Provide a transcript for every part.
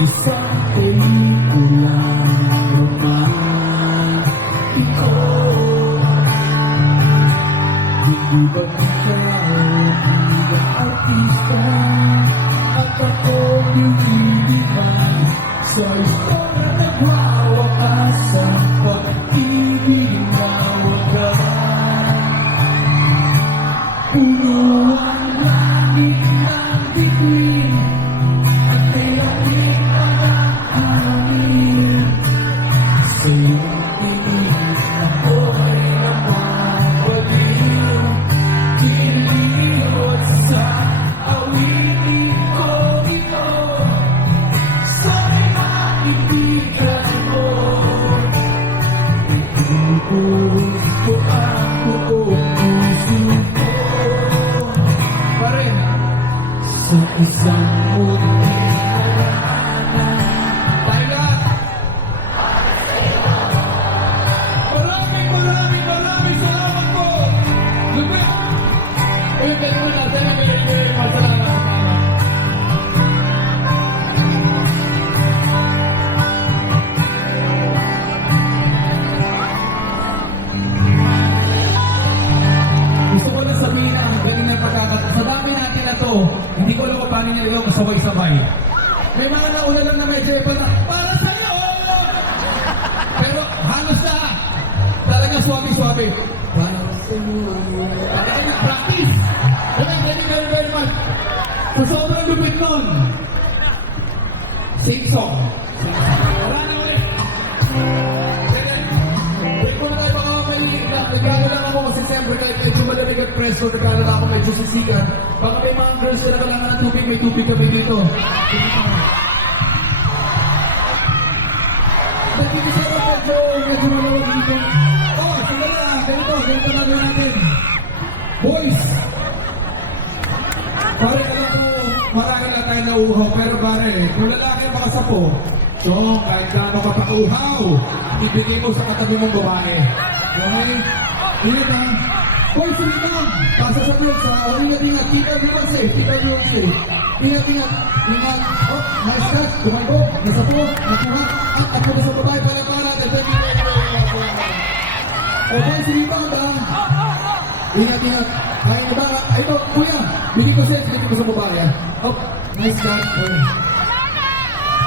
Isang pelikula romantiko. Hindi ba ikaw bilang artista at ako piniliman sa istorya nagwawakas ang pag-ibig na wagas? Puno ang langit ng bituin at layakit ang hangin. Sa iyong tingin ako ay napapaliw. Kiniliwot sa awitin ko ito. Sa'y maibigan mo. Ibubuhos ko ang buong puso ko. Pare, sa isang munting halaman. Tayo lahat! Maraming salamat po! Lupit! Uy, pero na, very much salamat. Gusto ko lang sabihin na ang galing ng pagkakataon. Sa dami natin na to, hindi ko alam kung paano niya rin kasabay-sabay. May mga nauna lang na medyo iba na, para sa'yo! Pero halos na, talaga swabe-swabe. Para sa'yo. Talaga nag-practice. Thank you very much. So sobrang lupit nun. Sing song. Wala na ulit. Wait mo na tayo baka may nagkano lang ako kasi siyempre kahit medyo malamig at preso, nagkano lang ako medyo sisigan. Baka may mga girls na kailangan ng tubig, may tubig kami dito. Ba't hindi siya medyo malamig dito? Oh, sige na, ganito na natin. Boys! Pare, alam ko, marami na tayo nauuhaw, pero pare, kung lalaki ang makasapo, so, kahit gano'n ka pa-uhaw, ibigay mo sa katabi mong babae. Okay? Ingat ha? Boys, ingat ha? Pasa sa girls ha? O ingat, keep everyone safe, Ingat. Ingat. Oh, nice cut, tumago, nasapo, nakuha, at ako na sa babae, para, o boys, ingat ha? Ingat. Kaya na ba? Ito, kuya, bigay ko siya sa babae. Oh, nice cut.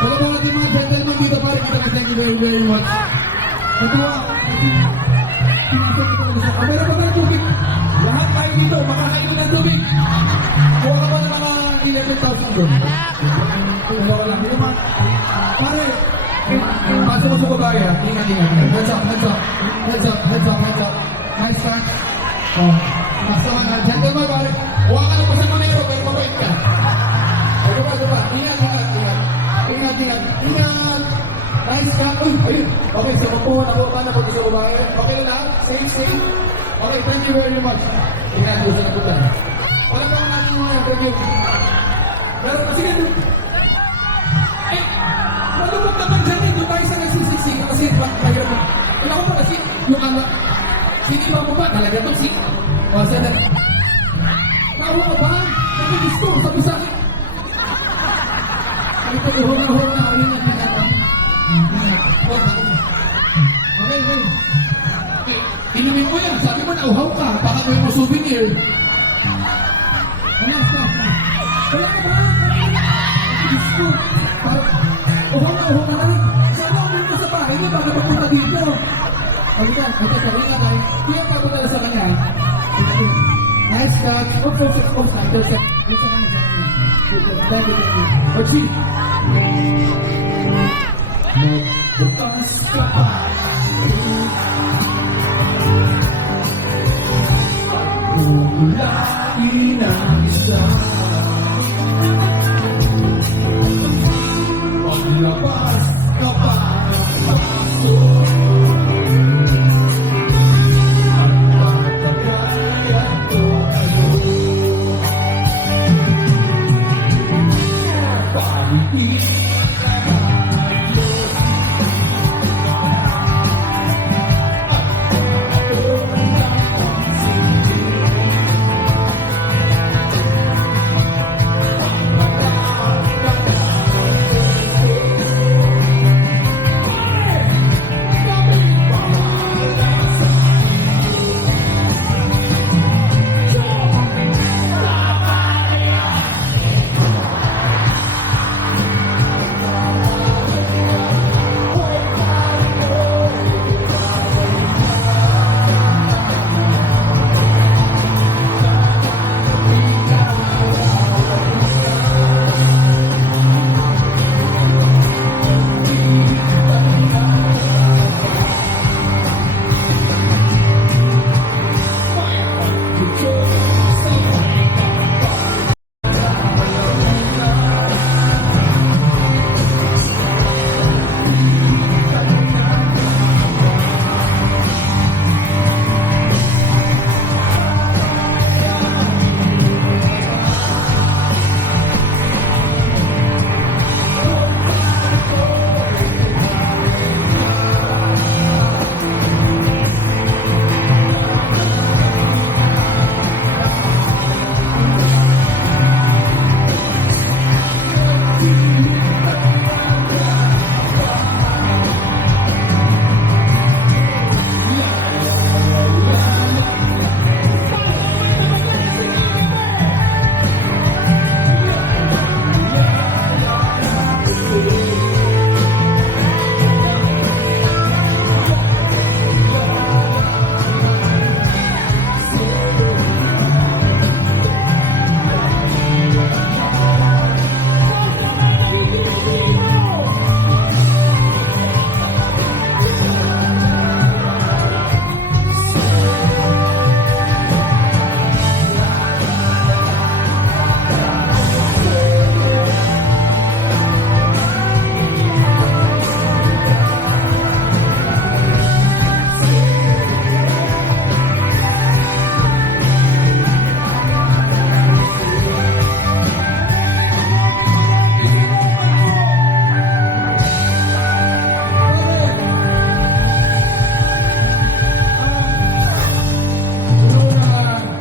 Talaga natin mga gentleman dito, pare, thank you very much. Natuwa. Meron pa ng tubig. Lahat kayo dito, makakain ng tubig. Kuha ka ba ng mga 11,000 doon? Wala ka lang. Hindi naman. Pare, pasok mo sa babae. Ingat. Heads up. Nice cut. Oh, masama na. Gentleman, pare. Huwag ka na pa sa manero, pero mabait ka. Diba? Ingat. Nice cut. Ayun. Okay, sa po. Nakuha na po sa babae. Okay na lahat? Safe. Okay, thank you very much. Ingat po sa nakutan. Wala pa natin mga thank you. Pero sige, malubog naman dyan eh. Doon tayo sa nagsisiksik. Kasi mahirap mo. Wala ko pa kasi yung anak. Sinipa mo ba? Talaga ito si... O, sana. Nakuha ka ba? Kasi gusto. Sabi sa akin. Ay, ito. Hura na. Okay. Inumin mo yan. Sabi mo nauhaw ka. Baka may mo souvenir. Ano? Stop. Wala ka ba? Kasi gusto. Uhaw na. Sabi mo sa bahay mo. Baka mapunta dito. Halika, tayo. Kuya pa na sa kanya. Nice cut. Oops. Thank you. Orsi. Magbukas ka pa. Ulaki ng isa. Paglabas